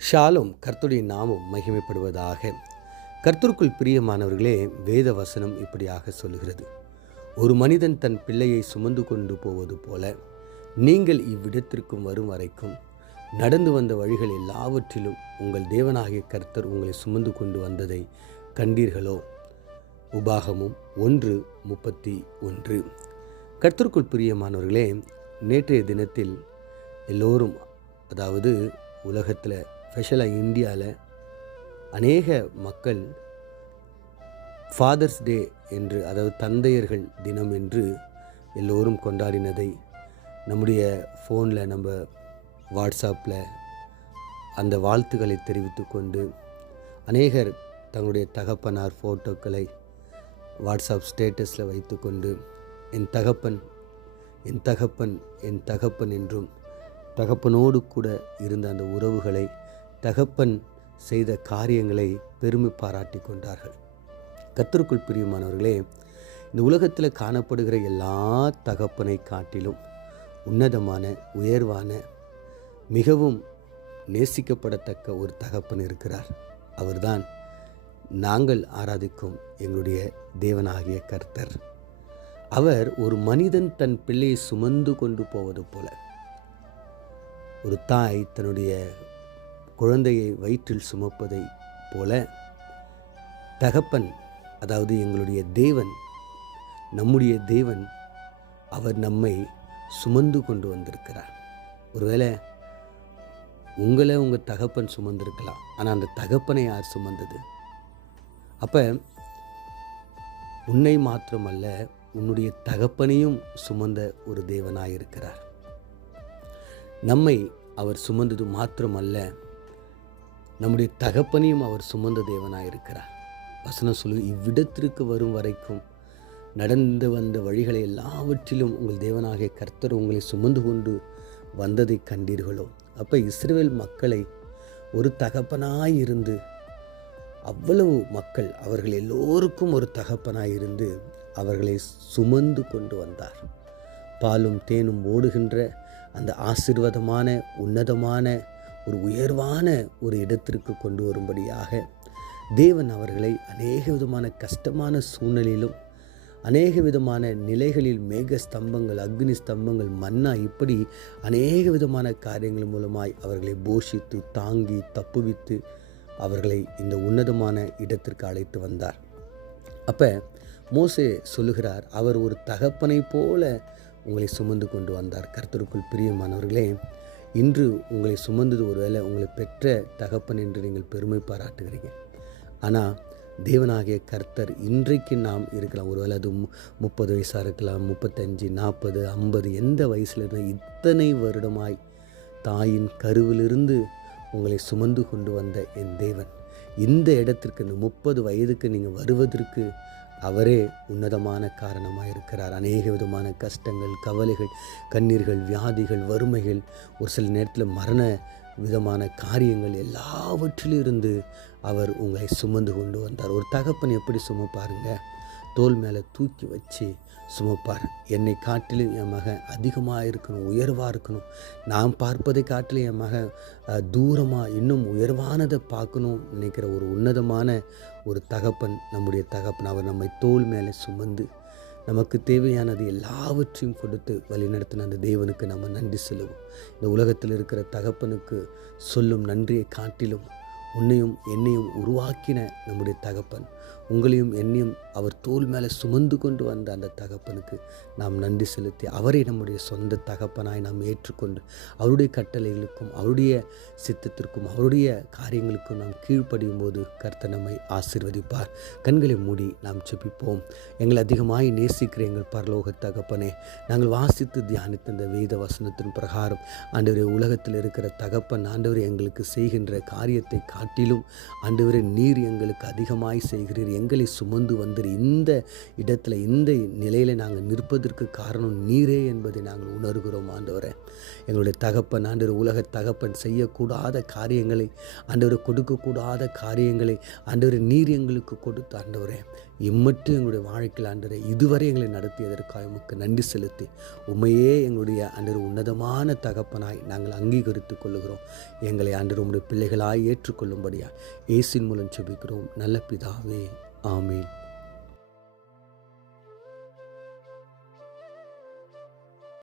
ஷாலும் கர்த்தருடைய நாமம் மகிமைப்படுவதாக. கர்த்தருக்குள் பிரியமானவர்களே, வேத வசனம் இப்படியாக சொல்கிறது: ஒரு மனிதன் தன் பிள்ளையை சுமந்து கொண்டு போவது போல நீங்கள் இவ்விடத்திற்கும் வரும் வரைக்கும் நடந்து வந்த வழிகள் எல்லாவற்றிலும் உங்கள் தேவனாகிய கர்த்தர் உங்களை சுமந்து கொண்டு வந்ததை கண்டீர்களோ? உபாகமும் 1:31. கர்த்தருக்குள் பிரியமானவர்களே, நேற்றைய தினத்தில் எல்லோரும், அதாவது உலகத்தில், ஸ்பெஷலாக இந்தியாவில் அநேக மக்கள் ஃபாதர்ஸ் டே என்று, அதாவது தந்தையர்கள் தினம் என்று எல்லோரும் கொண்டாடினதை நம்முடைய ஃபோனில், நம்ம வாட்ஸ்அப்பில் அந்த வாழ்த்துக்களை தெரிவித்து கொண்டு அநேகர் தங்களுடைய தகப்பனார் ஃபோட்டோக்களை வாட்ஸ்அப் ஸ்டேட்டஸில் வைத்து கொண்டு என் தகப்பன் என் தகப்பன் என் தகப்பன் என்றும், தகப்பனோடு கூட இருந்த அந்த உறவுகளை, தகப்பன் செய்த காரியங்களை பெருமை பாராட்டி கொண்டார்கள். கர்த்தருக்குள் பிரியமானவர்களே, இந்த உலகத்தில் காணப்படுகிற எல்லா தகப்பனை காட்டிலும் உன்னதமான, உயர்வான, மிகவும் நேசிக்கப்படத்தக்க ஒரு தகப்பன் இருக்கிறார். அவர்தான் நாங்கள் ஆராதிக்கும் எங்களுடைய தேவனாகிய கர்த்தர். அவர் ஒரு மனிதன் தன் பிள்ளையை சுமந்து கொண்டு போவது போல, ஒரு தாய் தன்னுடைய குழந்தையை வயிற்றில் சுமப்பதை போல, தகப்பன், அதாவது எங்களுடைய தேவன், நம்முடைய தேவன், அவர் நம்மை சுமந்து கொண்டு வந்திருக்கிறார். ஒருவேளை உங்களை உங்கள் தகப்பன் சுமந்திருக்கலாம், ஆனால் அந்த தகப்பனை யார் சுமந்தது? அப்போ உன்னை மாத்திரமல்ல, உன்னுடைய தகப்பனையும் சுமந்த ஒரு தேவனாயிருக்கிறார். நம்மை அவர் சுமந்தது மாத்திரமல்ல, நம்முடைய தகப்பனையும் அவர் சுமந்த தேவனாயிருக்கிறார். வசனம் சொல்லு, இவ்விடத்திற்கு வரும் வரைக்கும் நடந்து வந்த வழிகளை எல்லாவற்றிலும் உங்கள் தேவனாகிய கர்த்தர் உங்களை சுமந்து கொண்டு வந்ததை கண்டீர்களோ? அப்போ இஸ்ரவேல் மக்களை ஒரு தகப்பனாயிருந்து, அவ்வளவு மக்கள், அவர்கள் எல்லோருக்கும் ஒரு தகப்பனாயிருந்து அவர்களை சுமந்து கொண்டு வந்தார். பாலும் தேனும் ஓடுகின்ற அந்த ஆசீர்வாதமான, உன்னதமான, ஒரு உயர்வான ஒரு இடத்திற்கு கொண்டு வரும்படியாக தேவன் அவர்களை அநேக விதமான கஷ்டமான சூழ்நிலையிலும், அநேக விதமான நிலைகளில், மேக ஸ்தம்பங்கள், அக்னி ஸ்தம்பங்கள், மன்னா, இப்படி அநேக விதமான காரியங்கள் மூலமாய் அவர்களை போஷித்து, தாங்கி, தப்புவித்து அவர்களை இந்த உன்னதமான இடத்திற்கு அழைத்து வந்தார். அப்போ மோசே சொல்லுகிறார், அவர் ஒரு தகப்பனை போல உங்களை சுமந்து கொண்டு வந்தார். கர்த்தருக்குள் பிரியமானவர்களே, இன்று உங்களை சுமந்தது ஒருவேளை உங்களை பெற்ற தகப்பன் என்று நீங்கள் பெருமை பாராட்டுகிறீங்க. ஆனால் தேவனாகிய கர்த்தர், இன்றைக்கு நாம் இருக்கலாம், ஒருவேளை அது 30 வயசாக இருக்கலாம், 35, 40, 50, எந்த வயசில் இருந்தால், இத்தனை வருடமாய் தாயின் கருவிலிருந்து உங்களை சுமந்து கொண்டு வந்த என் தேவன், இந்த இடத்திற்கு, இந்த 30 வயதுக்கு நீங்கள் வருவதற்கு அவரே உன்னதமான காரணமாக இருக்கிறார். அநேக விதமான கஷ்டங்கள், கவலைகள், கண்ணீர்கள், வியாதிகள், வறுமைகள், ஒரு சில நேரத்தில் மரண விதமான காரியங்கள் எல்லாவற்றிலிருந்து அவர் உங்களை சுமந்து கொண்டு வந்தார். ஒரு தகப்பன் எப்படி சுமப்பாருங்க? தோல் மேலே தூக்கி வச்சு சுமப்பார். என்னை காட்டிலும் என் மகன் அதிகமாக இருக்கணும், உயர்வாக இருக்கணும், நான் பார்ப்பதை காட்டிலும் என் மகன் தூரமாக இன்னும் உயர்வானதை பார்க்கணும் நினைக்கிற ஒரு உன்னதமான ஒரு தகப்பன் நம்முடைய தகப்பன். அவர் நம்மை தோல் மேலே சுமந்து நமக்கு தேவையானது எல்லாவற்றையும் கொடுத்து வழிநடத்தின அந்த தேவனுக்கு நம்ம நன்றி சொல்லுவோம். இந்த உலகத்தில் இருக்கிற தகப்பனுக்கு சொல்லும் நன்றியை காட்டிலும் உன்னையும் என்னையும் உருவாக்கின நம்முடைய தகப்பன், உங்களையும் என்னையும் அவர் தோல் மேலே சுமந்து கொண்டு வந்த அந்த தகப்பனுக்கு நாம் நன்றி செலுத்தி, அவரை நம்முடைய சொந்த தகப்பனாய் நாம் ஏற்றுக்கொண்டு, அவருடைய கட்டளைகளுக்கும், அவருடைய சித்தத்திற்கும், அவருடைய காரியங்களுக்கும் நாம் கீழ்ப்படியும் போது கர்த்தர் நம்மை ஆசீர்வதிப்பார். கண்களை மூடி நாம் ஜெபிப்போம். எங்களை அதிகமாய் நேசிக்கிற எங்கள் பரலோக தகப்பனே, நாங்கள் வாசித்து தியானித்த இந்த வேத வசனத்தின் பிரகாரம் ஆண்டவரே, உலகத்தில் இருக்கிற தகப்பன் ஆண்டவரே எங்களுக்கு செய்கின்ற காரியத்தை காட்டிலும் காட்டிலும் ஆண்டவரே நீர் எங்களுக்கு அதிகமாய் செய்கிறீர். எங்களை சுமந்து வந்தீர். இந்த இடத்துல இந்த நிலையில் நாங்கள் நிற்பதற்கு காரணம் நீரே என்பதை நாங்கள் உணர்கிறோம் ஆண்டவரே. எங்களுடைய தகப்பன் ஆண்டவர் உலக தகப்பன் செய்யக்கூடாத காரியங்களை ஆண்டவரை கொடுக்கக்கூடாத காரியங்களை ஆண்டவரை நீர் எங்களுக்கு கொடுத்த ஆண்டவரே இம்மட்டும் எங்களுடைய வாழ்க்கையில் ஆண்டவரை இதுவரை எங்களை நடத்தியதற்காக உமக்கு நன்றி செலுத்தி உண்மையே எங்களுடைய ஆண்டவர் உன்னதமான தகப்பனாய் நாங்கள் அங்கீகரித்துக் கொள்ளுகிறோம். எங்களை ஆண்டவர் உம்முடைய பிள்ளைகளாய் ஏற்றுக்கொள்ளும்படியா இயேசுவின் மூலம் ஜெபிக்கிறோம் நல்ல பிதாவே, ஆமென்.